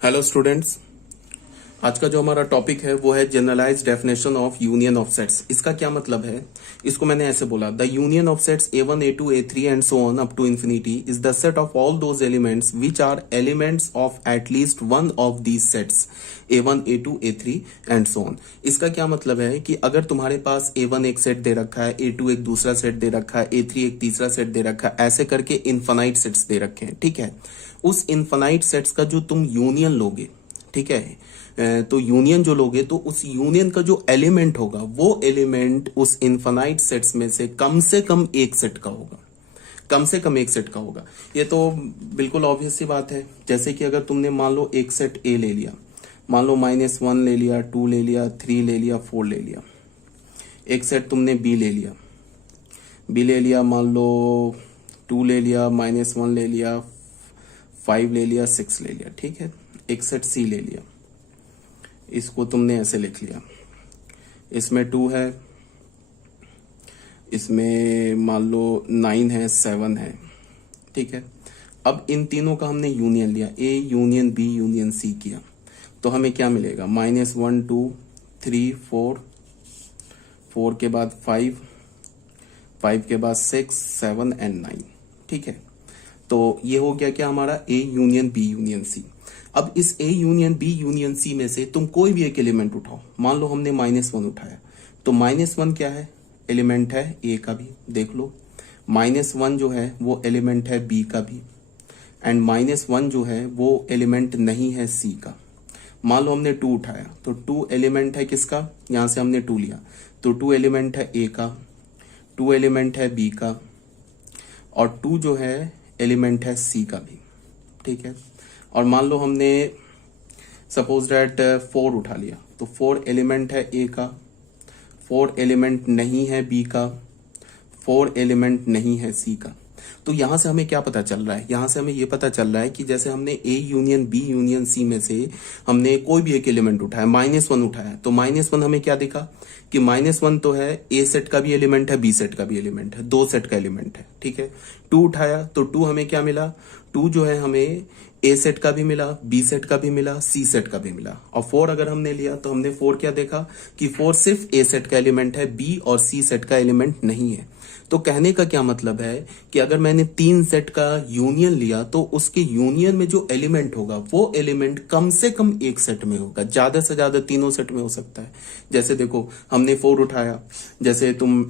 Hello students, आज का जो हमारा टॉपिक है वो है generalised definition of union of sets. इसका क्या मतलब है? इसको मैंने ऐसे बोला, the union of sets A1 A2 A3 and so on up to infinity is the set of all those elements which are elements of at least one of these sets A1 A2 A3 and so on. इसका क्या मतलब है कि अगर तुम्हारे पास A1 एक set दे रखा है, A2 एक दूसरा सेट दे रखा है, A3 एक तीसरा सेट दे रखा है, ऐसे करके इनफाइनाइट सेट्स दे रखे हैं, ठीक है। उस इनफाइनाइट सेट्स का जो तुम यूनियन लोगे, ठीक है, तो यूनियन जो लोगे तो उस यूनियन का जो एलिमेंट होगा वो एलिमेंट उस इनफाइनाइट सेट्स में से कम एक सेट का होगा, कम से कम एक सेट का होगा। ये तो बिल्कुल ऑब्वियस सी बात है। जैसे कि अगर तुमने मान लो एक सेट ए ले लिया, मान लो -1 ले लिया, 2 ले लिया, 3 ले लिया, 4 ले लिया। एक सेट तुमने बी ले लिया, मान लो 2 ले लिया, -1 ले लिया, 5 ले लिया, 6 ले लिया, ठीक है। एक सेट सी ले लिया, इसको तुमने ऐसे लिख लिया, इसमें 2 है, इसमें मान लो 9 है, 7 है, ठीक है। अब इन तीनों का हमने यूनियन लिया, A union B union C किया, तो हमें क्या मिलेगा? -1 2 3 4, 4 के बाद 5, 5 के बाद 6 7 एंड 9, ठीक है। तो ये हो गया क्या हमारा? A union B union C. अब इस A union B union C में से तुम कोई भी एक एलिमेंट उठाओ। मान लो हमने -1 उठाया, तो -1 क्या है? एलिमेंट है ए का भी, देख लो। -1 जो है वो एलिमेंट है बी का भी, एंड -1 जो है वो एलिमेंट नहीं है सी का। मान लो हमने 2 उठाया, तो 2 एलिमेंट है किसका? यहां से हमने 2 लिया, तो 2 एलिमेंट है ए का, 2 एलिमेंट है बी का, और 2 जो है एलिमेंट है सी का भी, ठीक है। और मान लो हमने सपोज दैट 4 उठा लिया, तो 4 एलिमेंट है ए का, 4 एलिमेंट नहीं है बी का, 4 एलिमेंट नहीं है सी का। तो यहां से हमें क्या पता चल रहा है? यहां से हमें ये पता चल रहा है कि जैसे हमने A union B union C में से हमने कोई भी एक एलिमेंट उठाया, -1 उठाया, तो -1 हमें क्या दिखा कि -1 तो है ए सेट का भी एलिमेंट है, बी सेट का भी एलिमेंट है, 2 सेट का एलिमेंट है, ठीक है। 2 उठाया, तो 2 हमें क्या मिला? 2 जो है हमें ए सेट का भी मिला, बी सेट का भी मिला, सी सेट का भी मिला। और 4 अगर हमने लिया तो हमने 4 क्या देखा कि 4 सिर्फ ए सेट का एलिमेंट है, बी और सी सेट का एलिमेंट नहीं है। तो कहने का क्या मतलब है कि अगर मैंने 3 सेट का यूनियन लिया तो उसके यूनियन में जो एलिमेंट होगा वो एलिमेंट कम से कम एक सेट में होगा, ज्यादा से ज्यादा तीनों सेट में हो सकता है। जैसे देखो हमने 4 उठाया, जैसे तुम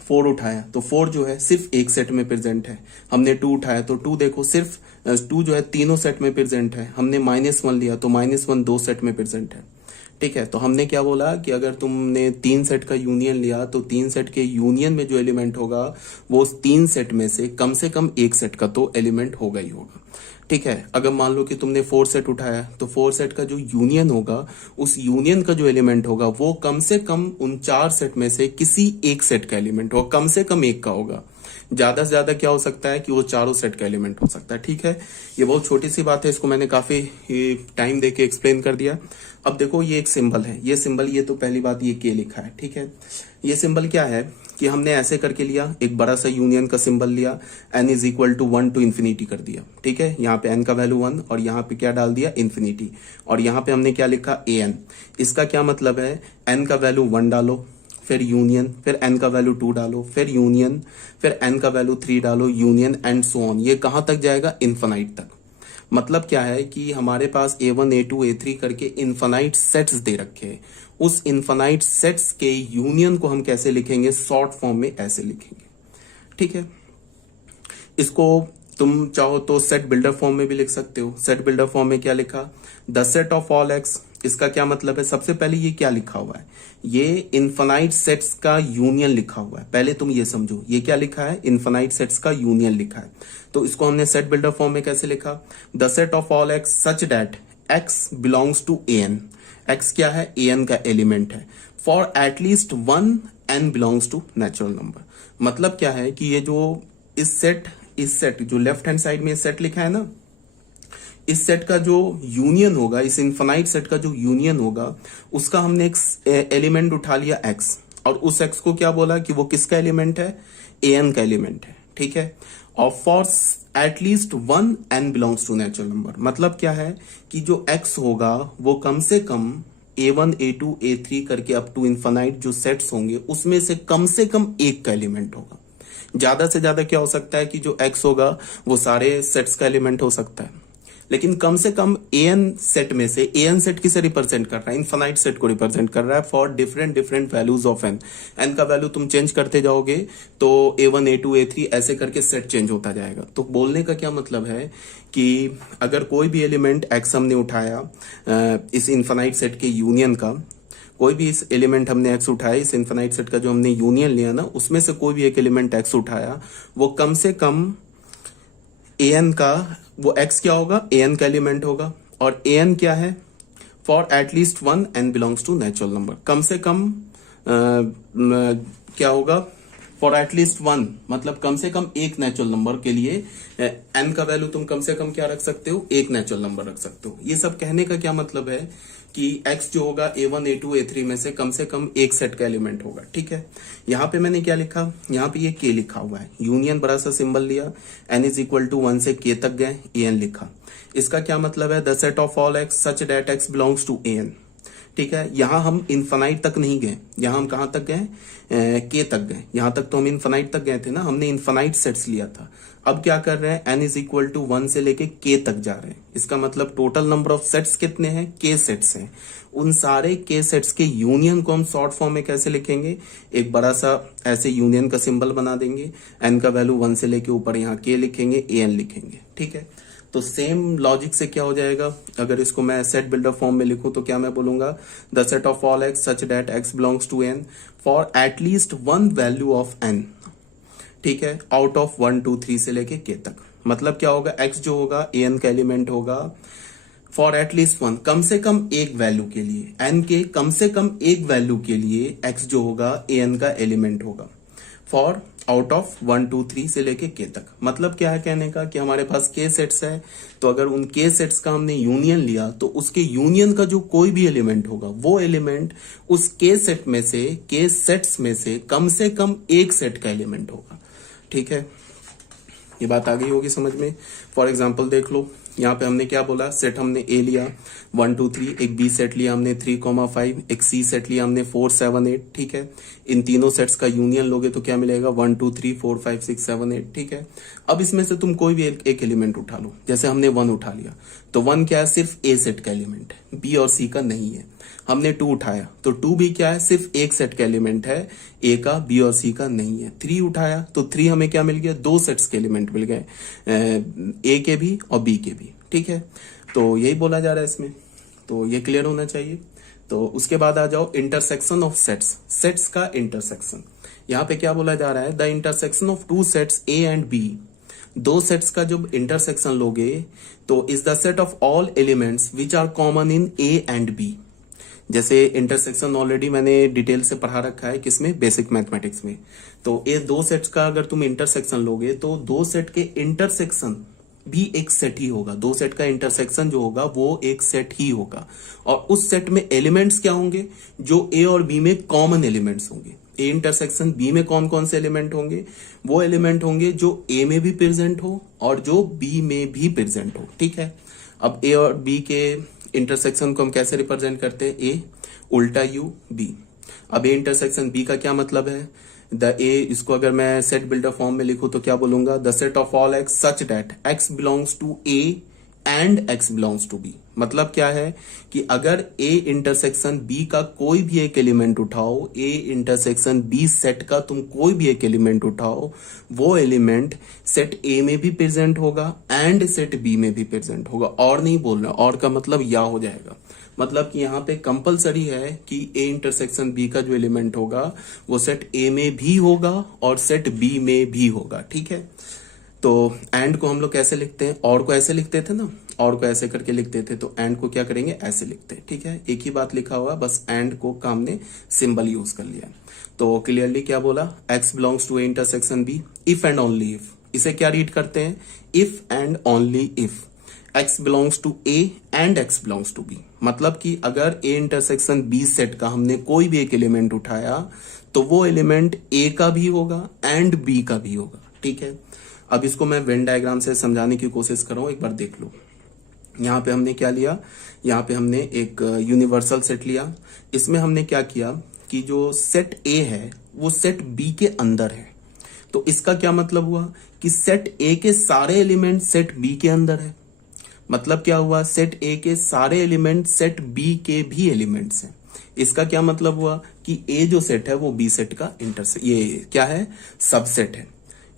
4 उठाया तो 4 जो है सिर्फ एक सेट में प्रेजेंट है। हमने 2 उठाया तो 2 देखो सिर्फ 2 जो है तीनों सेट में प्रेजेंट है। हमने -1 लिया तो -1 2 सेट में प्रेजेंट है, ठीक है। तो हमने क्या बोला कि अगर तुमने 3 सेट का यूनियन लिया तो 3 सेट के यूनियन में जो एलिमेंट होगा वो उस 3 सेट में से कम एक सेट का तो एलिमेंट होगा ही होगा, ठीक है। अगर मान लो कि तुमने 4 सेट उठाया तो 4 सेट का जो यूनियन होगा, उस यूनियन का जो एलिमेंट होगा वो कम से कम उन 4 सेट में से किसी एक सेट का एलिमेंट होगा, कम से कम एक का होगा। ज्यादा से ज्यादा क्या हो सकता है कि वो चारों सेट का एलिमेंट हो सकता है, ठीक है। ये बहुत छोटी सी बात है, इसको मैंने काफी टाइम देके एक्सप्लेन कर दिया। अब देखो ये एक सिंबल है, ये सिंबल, ये तो पहली बात ये के लिखा है, ठीक है। ये सिंबल क्या है कि हमने ऐसे करके लिया, एक बड़ा सा यूनियन का सिंबल लिया, n is equal to 1 to infinity कर दिया, ठीक है। यहाँ पे n का वैल्यू 1 और यहाँ पे क्या डाल दिया? इन्फिनिटी। और यहाँ पे हमने क्या लिखा? an। इसका क्या मतलब है? n का वैल्यू 1 डालो, फिर यूनियन, फिर n का वैल्यू 2 डालो, फिर यूनियन, फिर n का वैल्यू 3 डालो, यूनियन एंड सो ऑन। ये कहां तक जाएगा? इन्फिनाइट तक। मतलब क्या है कि हमारे पास A1 A2 A3 करके इन्फिनाइट सेट्स दे रखे हैं। उस इन्फिनाइट सेट्स के यूनियन को हम कैसे लिखेंगे? शॉर्ट फॉर्म में ऐसे लिखेंगे, ठीक है। इसको तुम चाहो तो सेट बिल्डर फॉर्म में भी लिख सकते हो। सेट बिल्डर फॉर्म में क्या लिखा? The set of all x. इसका क्या मतलब है? सबसे पहले ये क्या लिखा हुआ है? ये इन्फिनाइट सेट्स का यूनियन लिखा हुआ है। पहले तुम ये समझो, ये क्या लिखा है? इन्फिनाइट सेट्स का यूनियन लिखा है। तो इसको हमने सेट बिल्डर फॉर्म में कैसे लिखा? The set of all X such that X belongs to an। X क्या है? an का एलिमेंट है। For at least 1 n belongs to natural number. मतलब क्या है कि ये जो इस सेट जो लेफ्ट हैंड साइड में सेट लिखा है ना, इस सेट का जो यूनियन होगा, इस इन्फिनाइट सेट का जो यूनियन होगा, उसका हमने एक एलिमेंट उठा लिया x, और उस x को क्या बोला कि वो किसका एलिमेंट है? an का एलिमेंट है, ठीक है। और for at least one n belongs to natural number. मतलब क्या है कि जो x होगा वो कम से कम a1 a2 a3 करके अप टू इन्फानाइट जो सेट्स होंगे उसमें से कम एक का एलिमेंट होगा। ज्यादा से ज्यादा क्या हो सकता है कि जो x होगा वो सारे सेट्स का एलिमेंट हो सकता है, लेकिन कम से कम an सेट में से an सेट किसे रिप्रेजेंट कर रहा है? इनफाइनाइट सेट को रिप्रेजेंट कर रहा है for different different values of n का वैल्यू तुम चेंज करते जाओगे तो a1 a2 a3 ऐसे करके सेट चेंज होता जाएगा। तो बोलने का क्या मतलब है कि अगर कोई भी एलिमेंट x हमने उठाया इस इनफाइनाइट सेट के यूनियन का, कोई भी इस एलिमेंट हमने x उठाया इस इनफाइनाइट सेट का जो हमने यूनियन लिया ना, उसमें से कोई भी एक एलिमेंट x उठाया, वो कम से कम an का वो x क्या होगा? an का एलिमेंट होगा। और an क्या है? For at least one n belongs to natural number. कम से कम क्या होगा? फॉर एटलीस्ट वन मतलब कम से कम एक नेचुरल नंबर के लिए n का वैल्यू तुम कम से कम क्या रख सकते हो? एक नेचुरल नंबर रख सकते हो। ये सब कहने का क्या मतलब है कि x जो होगा a1 a2 a3 में से कम एक सेट का एलिमेंट होगा। ठीक है, यहाँ पे मैंने क्या लिखा? यहाँ पे ये k लिखा हुआ है, यूनियन बड़ा सा सिंबल लिया, n इज इक्वल टू 1 से k तक गए, an लिखा। इसका क्या मतलब है? The set of all x such that x belongs to an। ठीक है, यहां हम इनफाइनाइट तक नहीं गए, यहां हम कहां तक गए? के तक गए। यहां तक तो हम इनफाइनाइट तक गए थे ना, हमने इनफाइनाइट सेट्स लिया था। अब क्या कर रहे हैं? n इज इक्वल टू 1 से लेके k तक जा रहे हैं। इसका मतलब टोटल नंबर ऑफ सेट्स कितने हैं? k सेट्स हैं। उन सारे k सेट्स के यूनियन को हम शॉर्ट फॉर्म में कैसे लिखेंगे? एक बड़ा सा ऐसे यूनियन का सिंबल बना देंगे, n का वैल्यू 1 से लेके ऊपर यहाँ k लिखेंगे, an लिखेंगे। ठीक है, तो सेम लॉजिक से क्या हो जाएगा? अगर इसको मैं सेट बिल्डर फॉर्म में लिखूं तो क्या मैं बोलूंगा? The set of all x such that x belongs to n for at least one value of n। ठीक है, आउट ऑफ 1 2 3 से लेके k तक। मतलब क्या होगा? x जो होगा an का एलिमेंट होगा फॉर एटलीस्ट वन, कम से कम एक वैल्यू के लिए, n के कम से कम एक वैल्यू के लिए x जो होगा an का एलिमेंट होगा फॉर आउट ऑफ 1 2 3 से लेके k तक। मतलब क्या है कहने का? कि हमारे पास k सेट्स है, तो अगर उन k सेट्स का हमने यूनियन लिया तो उसके यूनियन का जो कोई भी एलिमेंट होगा वो एलिमेंट उस k सेट में से, k सेट्स में से कम एक सेट का एलिमेंट होगा। ठीक है, ये बात आ गई होगी समझ में। फॉर एग्जाम्पल देख लो, यहाँ पे हमने क्या बोला? सेट हमने A लिया 1 2 3, एक B सेट लिया हमने 3,5, एक C सेट लिया हमने 4 7 8। ठीक है, इन तीनों सेट्स का यूनियन लोगे तो क्या मिलेगा? 1 2 3 4 5 6 7 8। ठीक है, अब इसमें से तुम कोई भी एक एलिमेंट उठा लो। जैसे हमने 1 उठा लिया तो 1 क्या है? सिर्फ A सेट का एलिमेंट है, B और C का नहीं है। हमने 2 उठाया तो 2 भी क्या है? सिर्फ एक सेट का एलिमेंट है, A का, B और C का नहीं है। 3 उठाया तो 3 हमें क्या मिल गया? दो सेट्स के एलिमेंट मिल गए, A के भी और B के भी। ठीक है, तो यही बोला जा रहा है इसमें, तो ये क्लियर होना चाहिए। तो उसके बाद आ जाओ इंटरसेक्शन ऑफ सेट्स, सेट्स का इंटरसेक्शन। यहाँ पे क्या बोला जा रहा है? The intersection of two sets A and B। दो सेट्स का जब इंटरसेक्शन लोगे तो is the set of all elements which are common in A and B। जैसे इंटरसेक्शन ऑलरेडी मैंने डिटेल से पढ़ा रखा है, किसमें? बेसिक मैथमेटिक्स में। तो ये दो सेट्स का अगर तुम इंटरसेक्शन लोगे तो दो सेट के इंटरसेक्शन भी एक सेट ही होगा। दो सेट का इंटरसेक्शन जो होगा वो एक सेट ही होगा, और उस सेट में एलिमेंट्स क्या होंगे? जो A और B में कॉमन एलिमेंट्स होंगे। A इंटरसेक्शन B में कौन कौन से एलिमेंट होंगे? वो एलिमेंट होंगे जो A में भी प्रेजेंट हो और जो B में भी प्रेजेंट हो। ठीक है, अब A और B के इंटरसेक्शन को हम कैसे रिप्रेजेंट करते हैं? A उल्टा U B। अब A इंटरसेक्शन B का क्या मतलब है? द A, इसको अगर मैं सेट बिल्डर फॉर्म में लिखूं तो क्या बोलूंगा? The set of all x such that x belongs to A and x belongs to B। मतलब क्या है कि अगर A इंटरसेक्शन B का कोई भी एक एलिमेंट उठाओ, A इंटरसेक्शन B सेट का तुम कोई भी एक एलिमेंट उठाओ, वो एलिमेंट सेट A में भी प्रेजेंट होगा एंड सेट B में भी प्रेजेंट होगा। और नहीं बोलना, और का मतलब या हो जाएगा। मतलब कि यहाँ पे कंपलसरी है कि A इंटरसेक्शन B का जो एलिमेंट होगा वो सेट A में भी होगा और सेट B में भी होगा। ठीक है, तो एंड को हम लोग कैसे लिखते हैं? और को ऐसे लिखते थे ना, और को ऐसे करके लिखते थे, तो एंड को क्या करेंगे? ऐसे लिखते हैं। ठीक है, एक ही बात लिखा हुआ, बस एंड को का हमने सिंबल यूज कर लिया। तो क्लियरली क्या बोला? x belongs to A intersection B if and only if. इसे क्या रीड करते हैं? If and only if x belongs to A and x belongs to B। मतलब कि अगर A इंटरसेक्शन B सेट का हमने कोई भी एक एलिमेंट उठाया तो वो एलिमेंट A का भी होगा एंड B का भी होगा। ठीक है, अब इसको मैं वेन डायग्राम से समझाने की कोशिश कर रहा हूं, एक बार देख लो। यहाँ पे हमने क्या लिया, यहाँ पे हमने एक यूनिवर्सल सेट लिया। इसमें हमने क्या किया कि जो सेट ए है वो सेट बी के अंदर है। तो इसका क्या मतलब हुआ कि सेट ए के सारे एलिमेंट सेट बी के अंदर है। मतलब क्या हुआ, सेट ए के सारे एलिमेंट सेट बी के भी एलिमेंट्स हैं। इसका क्या मतलब हुआ कि ए जो सेट है वो बी सेट का इंटरसेट, ये क्या है, सबसेट है।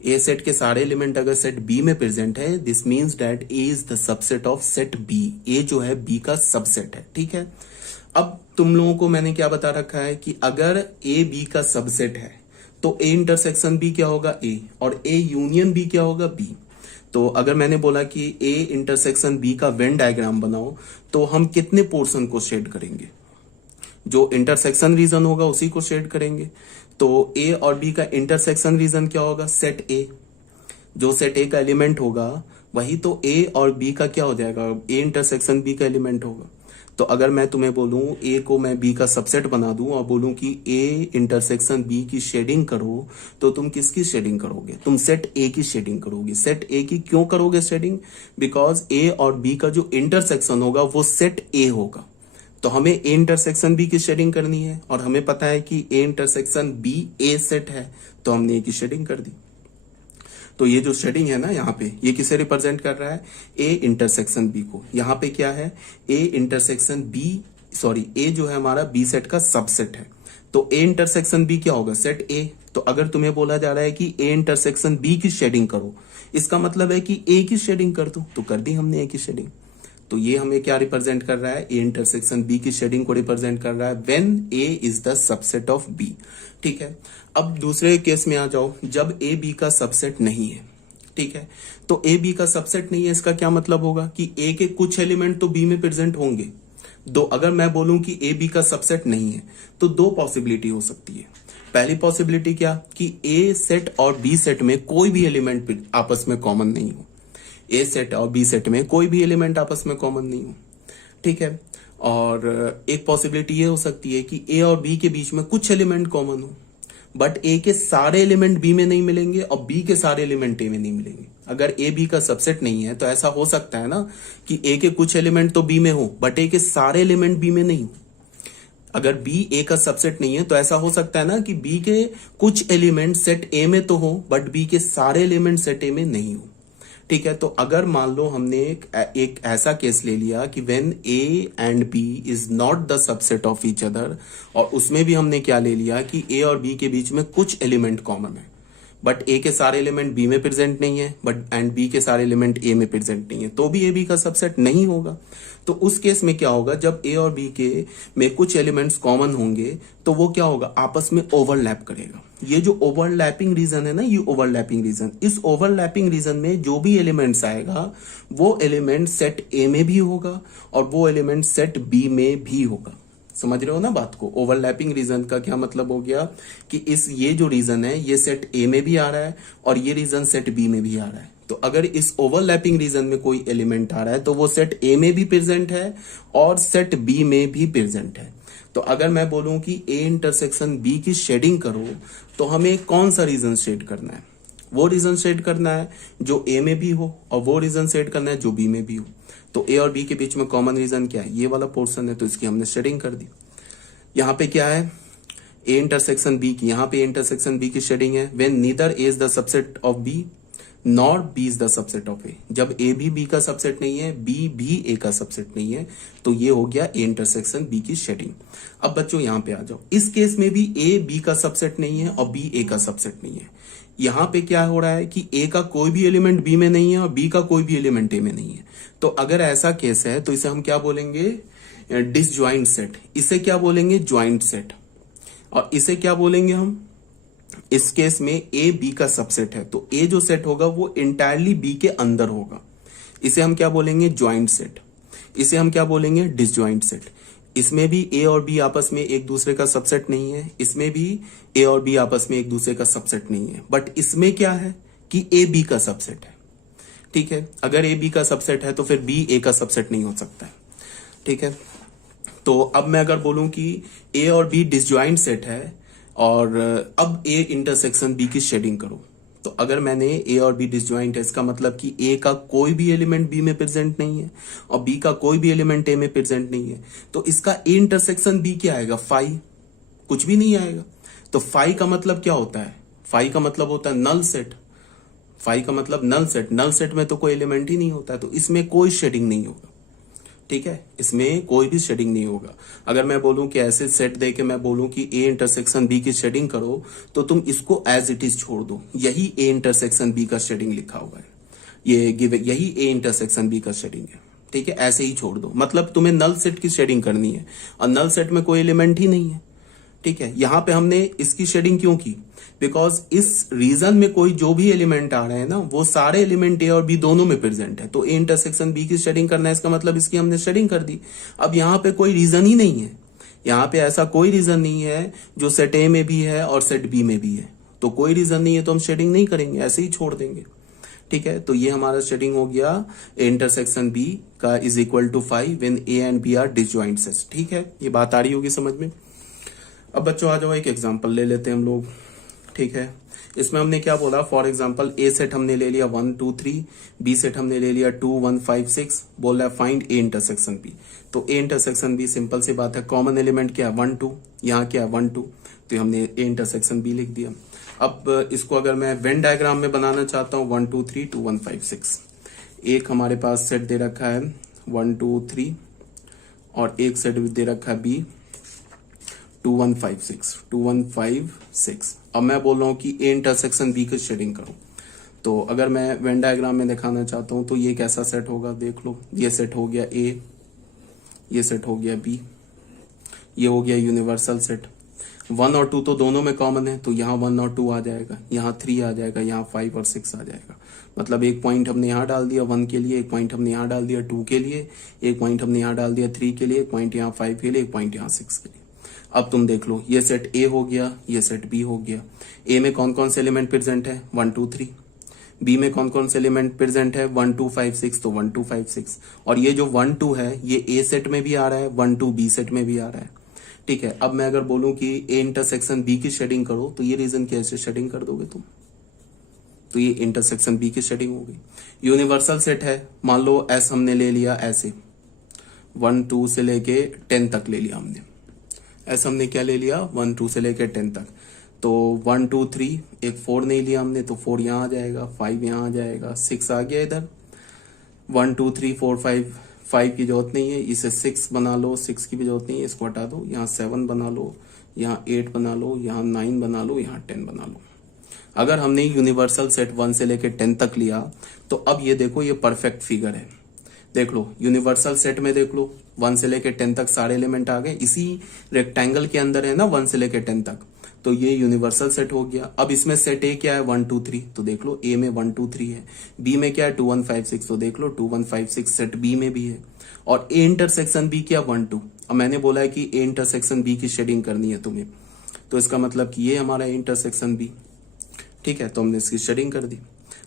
ए सेट के सारे एलिमेंट अगर सेट बी में प्रेजेंट है, this means that A is the subset of set B. A जो है बी का सबसेट है, ठीक है। अब तुम लोगों को मैंने क्या बता रखा है कि अगर ए बी का सबसेट है तो ए इंटरसेक्शन बी क्या होगा, ए, और ए यूनियन बी क्या होगा, बी। तो अगर मैंने बोला कि ए इंटरसेक्शन बी का वेन डायग्राम बनाओ, तो हम कितने पोर्शन को शेड करेंगे, जो इंटरसेक्शन रीजन होगा उसी को शेड करेंगे। तो ए और बी का इंटरसेक्शन रीजन क्या होगा, सेट ए। जो सेट ए का एलिमेंट होगा वही तो ए और बी का क्या हो जाएगा, ए इंटरसेक्शन बी का एलिमेंट होगा। तो अगर मैं तुम्हें बोलूं ए को मैं बी का सबसेट बना दूं और बोलूं कि ए इंटरसेक्शन बी की शेडिंग करो, तो तुम किसकी शेडिंग करोगे, तुम सेट ए की शेडिंग करोगे। सेट ए की क्यों करोगे शेडिंग, बिकॉज ए और बी का जो इंटरसेक्शन होगा वो सेट ए होगा। तो हमें ए इंटरसेक्शन बी की शेडिंग करनी है और हमें पता है कि A intersection B A set है, तो हमने ए की शेडिंग कर दी। तो ये जो शेडिंग है ना यहाँ पे, ये किसे रिप्रेजेंट कर रहा है, ए इंटरसेक्शन बी को। यहाँ पे क्या है, ए इंटरसेक्शन बी, सॉरी ए जो है हमारा बी सेट का सबसेट है। तो ए इंटरसेक्शन बी क्या होगा, सेट ए। तो अगर तुम्हें बोला जा रहा है कि ए इंटरसेक्शन बी की शेडिंग करो, इसका मतलब है कि ए की शेडिंग कर दो, तो कर दी हमने ए की शेडिंग। तो ये हमें क्या रिप्रेजेंट कर रहा है, ए इंटरसेक्शन बी की शेडिंग को रिप्रेजेंट कर रहा है when A is the subset of B, ठीक है। अब दूसरे केस में आ जाओ, जब ए बी का सबसेट नहीं है, ठीक है। तो ए बी का सबसेट नहीं है, इसका क्या मतलब होगा कि ए के कुछ एलिमेंट तो बी में प्रेजेंट होंगे। दो, अगर मैं बोलूं कि ए बी का सबसेट नहीं है तो दो पॉसिबिलिटी हो सकती है। पहली पॉसिबिलिटी क्या, कि ए सेट और बी सेट में कोई भी एलिमेंट आपस में कॉमन नहीं हो। ए सेट और बी सेट में कोई भी एलिमेंट आपस में कॉमन नहीं हो, ठीक है। और एक पॉसिबिलिटी ये हो सकती है कि ए और बी के बीच में कुछ एलिमेंट कॉमन हो, बट ए के सारे एलिमेंट बी में नहीं मिलेंगे और बी के सारे एलिमेंट ए में नहीं मिलेंगे। अगर ए बी का सबसेट नहीं है तो ऐसा हो सकता है ना कि ए के कुछ एलिमेंट तो बी में हो बट ए के सारे एलिमेंट बी में नहीं हो। अगर बी ए का सबसेट नहीं है तो ऐसा हो सकता है ना कि बी के कुछ एलिमेंट सेट ए में तो हो बट बी के सारे एलिमेंट सेट ए में नहीं हो, ठीक है। तो अगर मान लो हमने एक ऐसा केस ले लिया कि when A and B is not the subset of each other, और उसमें भी हमने क्या ले लिया कि ए और बी के बीच में कुछ एलिमेंट कॉमन है, बट ए के सारे एलिमेंट बी में प्रेजेंट नहीं है, बट एंड बी के सारे एलिमेंट ए में प्रेजेंट नहीं है, तो भी ए बी का सबसेट नहीं होगा। तो उस केस में क्या होगा, जब ए और बी के में कुछ एलिमेंट्स कॉमन होंगे तो वो क्या होगा, आपस में ओवरलैप करेगा। ये जो ओवरलैपिंग रीजन है ना, ये ओवरलैपिंग रीजन, इस ओवरलैपिंग रीजन में जो भी एलिमेंट्स आएगा वो एलिमेंट सेट ए में भी होगा और वो एलिमेंट सेट बी में भी होगा। समझ रहे हो ना बात को। ओवरलैपिंग रीजन का क्या मतलब हो गया कि ये जो रीजन है ये सेट ए में भी आ रहा है और ये रीजन सेट बी में भी आ रहा है। तो अगर इस ओवरलैपिंग रीजन में कोई एलिमेंट आ रहा है तो वो सेट ए में भी प्रेजेंट है और सेट बी में भी प्रेजेंट है। तो अगर मैं बोलूं कि ए इंटरसेक्शन बी की शेडिंग करो तो हमें कौन सा रीजन शेड करना है, वो रीजन शेड करना है जो ए में भी हो और वो रीजन शेड करना है जो बी में भी हो। तो ए और बी के बीच में कॉमन रीजन क्या है, ये वाला पोर्शन है, तो इसकी हमने शेडिंग कर दी। यहाँ पे क्या है, ए इंटरसेक्शन बी की, यहाँ पे ए इंटरसेक्शन बी की शेडिंग है when neither A is the subset of B nor B is the subset of A. जब ए भी बी का सबसेट नहीं है, बी भी ए का सबसेट नहीं है, तो ये हो गया ए इंटरसेक्शन बी की शेडिंग। अब बच्चों यहाँ पे आ जाओ, इस केस में भी ए बी का सबसेट नहीं है और बी ए का सबसेट नहीं है। यहाँ पे क्या हो रहा है कि ए का कोई भी एलिमेंट बी में नहीं है और बी का कोई भी एलिमेंट ए में नहीं है। तो अगर ऐसा केस है तो इसे हम क्या बोलेंगे, डिसजॉइंट सेट। इसे क्या बोलेंगे, ज्वाइंट सेट। और इसे क्या बोलेंगे हम, इस केस में ए बी का सबसेट है तो ए जो सेट होगा वो इंटायरली बी के अंदर होगा, इसे हम क्या बोलेंगे, ज्वाइंट सेट। इसे हम क्या बोलेंगे, डिसजॉइंट सेट। इसमें भी ए और बी आपस में एक दूसरे का सबसेट नहीं है, इसमें भी ए और बी आपस में एक दूसरे का सबसेट नहीं है, बट इसमें क्या है कि ए बी का सबसेट है, ठीक है। अगर ए बी का सबसेट है तो फिर बी ए का सबसेट नहीं हो सकता है, ठीक है। तो अब मैं अगर बोलूं कि ए और बी डिसजॉइंट सेट है और अब ए इंटरसेक्शन बी की शेडिंग करो, तो अगर मैंने ए और बी डिसजॉइंट है, इसका मतलब कि ए का कोई भी एलिमेंट बी में प्रेजेंट नहीं है और बी का कोई भी एलिमेंट ए में प्रेजेंट नहीं है, तो इसका ए इंटरसेक्शन बी क्या आएगा? फाई, कुछ भी नहीं आएगा। तो फाई का मतलब क्या होता है? फाई का मतलब होता है नल सेट। फाई का मतलब नल सेट। नल सेट में तो कोई एलिमेंट ही नहीं होता है, तो इसमें कोई शेडिंग नहीं होगा। ठीक है, इसमें कोई भी शेडिंग नहीं होगा। अगर मैं बोलूं कि ऐसे सेट दे के मैं बोलूं कि ए इंटरसेक्शन बी की शेडिंग करो, तो तुम इसको एज इट इज छोड़ दो। यही ए इंटरसेक्शन बी का शेडिंग लिखा हुआ है, ये गिव, यही ए इंटरसेक्शन बी का शेडिंग है। ठीक है, ऐसे ही छोड़ दो। मतलब तुम्हें नल सेट की शेडिंग करनी है और नल सेट में कोई एलिमेंट ही नहीं है। ठीक है, यहां पे हमने इसकी शेडिंग क्यों की? बिकॉज इस रीजन में कोई जो भी एलिमेंट आ रहे हैं ना, वो सारे एलिमेंट ए और बी दोनों में प्रेजेंट है। तो ए इंटरसेक्शन बी की शेडिंग करना है, इसका मतलब इसकी हमने शेडिंग कर दी। अब यहाँ पे कोई रीजन ही नहीं है, यहाँ पे ऐसा कोई रीजन नहीं है जो सेट ए में भी है और सेट बी में भी है। तो कोई रीजन नहीं है, तो हम शेडिंग नहीं करेंगे, ऐसे ही छोड़ देंगे। ठीक है, तो ये हमारा शेडिंग हो गया ए इंटरसेक्शन बी का is equal to 5 when A and B are disjoint sets. ठीक है, ये बात आ रही होगी समझ में। अब बच्चों आ जाओ, एक एग्जांपल ले लेते हैं हम लोग। ठीक है, इसमें हमने क्या बोला? फॉर एग्जांपल ए सेट हमने ले लिया 1 2 3, बी सेट हमने ले लिया 2 1 5 6, बोल रहा है फाइंड ए इंटरसेक्शन बी। तो ए इंटरसेक्शन बी सिंपल सी बात है, कॉमन एलिमेंट क्या है? 1 2, यहाँ क्या है? 1 2, तो हमने ए इंटरसेक्शन बी लिख दिया। अब इसको अगर मैं वेन डायग्राम में बनाना चाहता हूँ 1 2 3 2 1 5 6, एक हमारे पास सेट दे रखा है 1 2 3 और एक सेट दे रखा है बी 2 1 5 6 2 1 5 6। अब मैं बोल रहा हूं कि ए इंटरसेक्शन बी की शेडिंग करो। तो अगर मैं वेन डायग्राम में दिखाना चाहता हूं तो ये कैसा सेट होगा? देख लो, ये सेट हो गया ए, ये सेट हो गया बी, ये हो गया यूनिवर्सल सेट। 1 और 2 तो दोनों में कॉमन है, तो यहाँ 1 और 2 आ जाएगा, यहाँ 3 आ जाएगा, यहाँ 5 और 6 आ जाएगा। मतलब एक पॉइंट हमने यहाँ डाल दिया 1 के लिए, एक पॉइंट हमने यहाँ डाल दिया 2 के लिए, एक पॉइंट हमने यहाँ डाल दिया 3 के लिए, एक पॉइंट यहाँ 5 के लिए, एक पॉइंट यहाँ 6 के लिए। अब तुम देख लो, ये सेट ए हो गया, ये सेट बी हो गया। ए में कौन कौन से एलिमेंट प्रेजेंट है? 1 2 3। बी में कौन कौन से एलिमेंट प्रेजेंट है? 1 2 5 6, तो 1 2 5 6। और ये जो 1 2 है ये ए सेट में भी आ रहा है, 1 2 बी सेट में भी आ रहा है। ठीक है, अब मैं अगर बोलूं कि ए इंटरसेक्शन बी की शेडिंग करो, तो ये रीजन कैसे शेडिंग कर दोगे तुम? तो ये इंटरसेक्शन बी की शेडिंग होगी। यूनिवर्सल सेट है, मान लो एस हमने ले लिया ऐसे, 1 2 से लेके 10 तक ले लिया हमने। ऐसा हमने क्या ले लिया? 1 2 से लेकर 10 तक। तो 1 2 3, एक 4 नहीं लिया हमने, तो 4 यहाँ आ जाएगा, 5 यहाँ आ जाएगा, 6 आ गया इधर। 1 2 3 4 5 की जरूरत नहीं है, इसे 6 बना लो, 6 की भी जरूरत नहीं है, इसको हटा दो। यहाँ 7 बना लो, यहाँ 8 बना लो, यहाँ 9 बना लो, यहाँ 10 बना लो। अगर हमने यूनिवर्सल सेट 1 से लेकर 10 तक लिया, तो अब ये देखो, ये परफेक्ट फिगर है। देख लो, यूनिवर्सल सेट में देख लो 1 से लेकर 10 तक सारे एलिमेंट आ गए, इसी रेक्टेंगल के अंदर है ना 1 से लेकर 10 तक, तो ये यूनिवर्सल सेट हो गया। अब इसमें सेट ए क्या है? 1 2 3, तो देख लो ए में 1 2 3 है। बी में क्या है? 2 1 5 6, तो देख लो 2 1 5 6 सेट बी में भी है। और ए इंटरसेक्शन बी क्या? 1 2। अब मैंने बोला है कि ए इंटरसेक्शन बी की शेडिंग करनी है तुम्हें, तो इसका मतलब कि ये हमारा इंटरसेक्शन बी। ठीक है, तो हमने इसकी शेडिंग कर दी।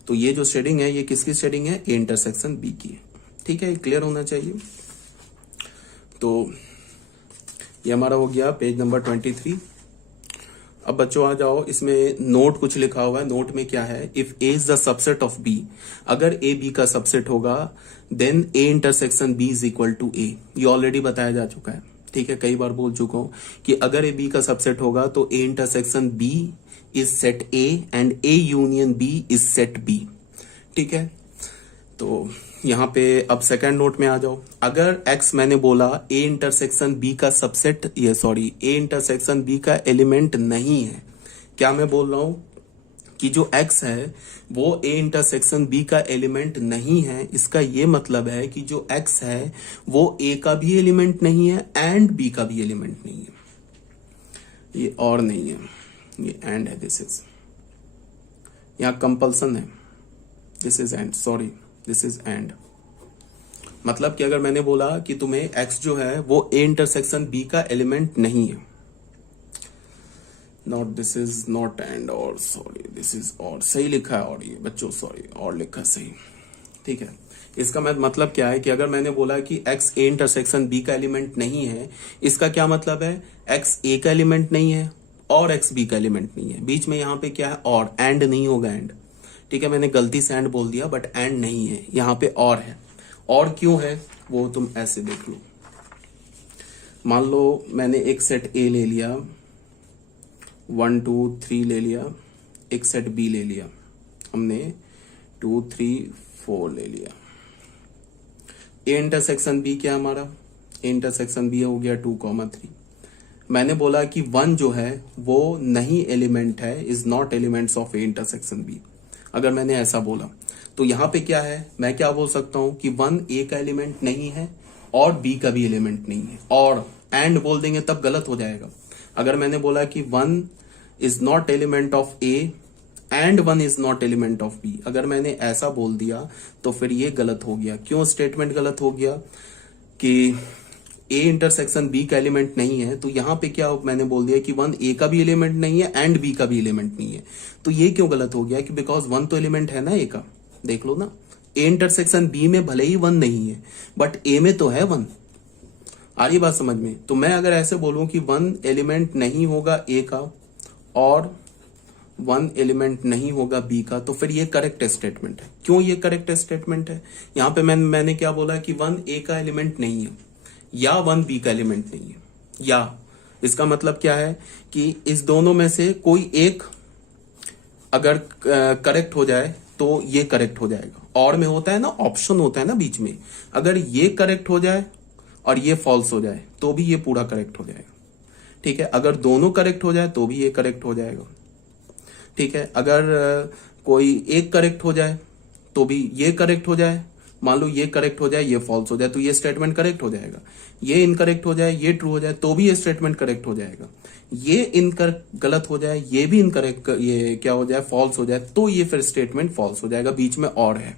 तो ये जो शेडिंग है, ये किसकी शेडिंग है? ए इंटरसेक्शन बी की है। ठीक है, क्लियर होना चाहिए। तो ये हमारा हो गया पेज नंबर 23। अब बच्चों आ जाओ, इसमें नोट कुछ लिखा हुआ है। नोट में क्या है? If A is the subset of B, अगर ए बी का सबसेट होगा, then A intersection B is equal to A. ये ऑलरेडी बताया जा चुका है। ठीक है, कई बार बोल चुका हूं कि अगर ए बी का सबसेट होगा तो A intersection B is set A and A union B is set B. ठीक है, तो यहाँ पे अब सेकंड नोट में आ जाओ। अगर x मैंने बोला ए इंटरसेक्शन बी का सबसेट, ये सॉरी ए इंटरसेक्शन बी का एलिमेंट नहीं है, क्या मैं बोल रहा हूं कि जो x है वो ए इंटरसेक्शन बी का एलिमेंट नहीं है। इसका ये मतलब है कि जो x है वो a का भी एलिमेंट नहीं है एंड b का भी एलिमेंट नहीं है। ये और नहीं है, ये एंड है, दिस इज, यहाँ कंपल्सन है, this is and, sorry this is and. मतलब कि अगर मैंने बोला कि तुम्हें x जो है वो a इंटरसेक्शन b का एलिमेंट नहीं है, not this is not and और, सॉरी दिस इज और, सही लिखा है और, ये बच्चों सॉरी और लिखा सही। ठीक है, इसका मतलब क्या है कि अगर मैंने बोला कि x a इंटरसेक्शन b का एलिमेंट नहीं है, इसका क्या मतलब है? x a का एलिमेंट नहीं है और x b का एलिमेंट नहीं है, बीच में यहाँ पे क्या है? और, एंड नहीं होगा एंड। ठीक है, मैंने गलती से एंड बोल दिया, बट एंड नहीं है, यहाँ पे और है। और क्यों है वो तुम ऐसे देख लो। मान लो मैंने एक सेट ए ले लिया, 1 2 3 ले लिया, एक सेट बी ले लिया, हमने 2 3 4 ले लिया। ए इंटरसेक्शन बी क्या हमारा, ए इंटरसेक्शन बी हो गया 2 3। मैंने बोला कि 1 जो है वो नहीं एलिमेंट है, is not elements of A intersection B. अगर मैंने ऐसा बोला तो यहाँ पे क्या है, मैं क्या बोल सकता हूं कि 1 ए का एलिमेंट नहीं है और बी का भी एलिमेंट नहीं है, और एंड बोल देंगे तब गलत हो जाएगा। अगर मैंने बोला कि 1 is not element of A and 1 is not element of B, अगर मैंने ऐसा बोल दिया तो फिर ये गलत हो गया। क्यों स्टेटमेंट गलत हो गया कि ए इंटरसेक्शन बी का एलिमेंट नहीं है, तो यहां पे क्या मैंने बोल दिया कि 1 ए का भी एलिमेंट नहीं है एंड बी का भी एलिमेंट नहीं है। तो ये क्यों गलत हो गया कि बिकॉज 1 तो एलिमेंट है ना ए का, देख लो ना, ए इंटरसेक्शन बी में भले ही 1 नहीं है बट ए में तो है 1। आ रही बात समझ में? तो मैं अगर ऐसे बोलूं कि 1 एलिमेंट नहीं होगा ए का और 1 एलिमेंट नहीं होगा बी का, तो फिर ये करेक्ट स्टेटमेंट है। क्यों ये करेक्ट स्टेटमेंट है? यहां पे मैंने क्या बोला कि 1 ए का एलिमेंट नहीं है या 1 बी का एलिमेंट नहीं है, या इसका मतलब क्या है कि इस दोनों में से कोई एक अगर करेक्ट हो जाए तो ये करेक्ट हो जाएगा। और में होता है ना, ऑप्शन होता है ना बीच में, अगर ये करेक्ट हो जाए और ये फॉल्स हो जाए तो भी ये पूरा करेक्ट हो जाएगा। ठीक है, अगर दोनों करेक्ट हो जाए तो भी ये करेक्ट हो जाएगा। ठीक है, अगर कोई एक करेक्ट हो जाए तो भी ये करेक्ट हो जाए, मान लो ये करेक्ट हो जाए ये फॉल्स हो जाए तो ये स्टेटमेंट करेक्ट हो जाएगा। ये इनकरेक्ट हो जाए ये ट्रू हो जाए तो भी ये स्टेटमेंट करेक्ट हो जाएगा। ये गलत हो जाए ये भी इनकरेक्ट, ये क्या हो जाए फॉल्स हो जाए तो ये फिर स्टेटमेंट फॉल्स हो जाएगा। बीच में और है।